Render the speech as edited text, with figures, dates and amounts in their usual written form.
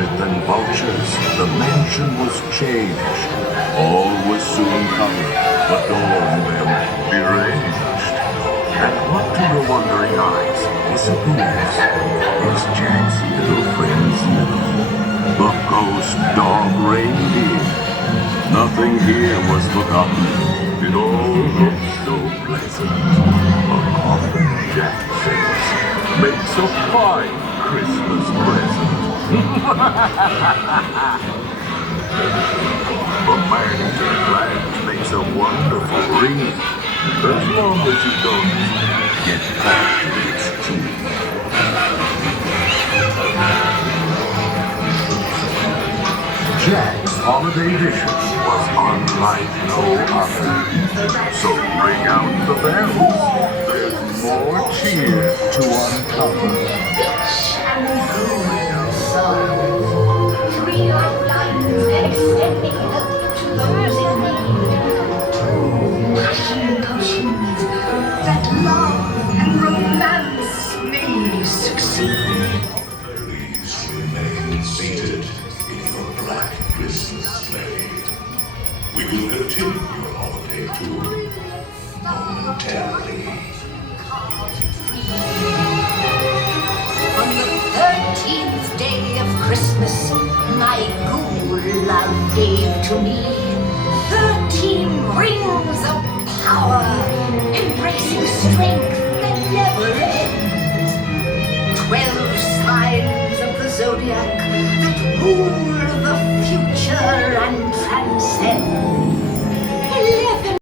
rabbit than vultures, the mansion was changed. All was soon covered, adorned and deranged. And what to the wondering eyes disapproves was Jack's little friend Zero, the ghost dog reindeer. Nothing here was forgotten. It all looked so pleasant. A coffin, Jack says, makes a fine Christmas present. A man's plans makes a wonderful wreath, as long as you don't get caught in its teeth. Jack's holiday vision was unlike no other. So ring out the bells. There's more cheer to uncover. Three lines extending up to those in need. Two passion potions that love and romance may succeed. Please remain seated in your black Christmas sleigh. We will continue your holiday tour momentarily. On the 13th day of Christmas, my ghoul love gave to me 13 rings of power, embracing strength that never ends. 12 signs of the zodiac that rule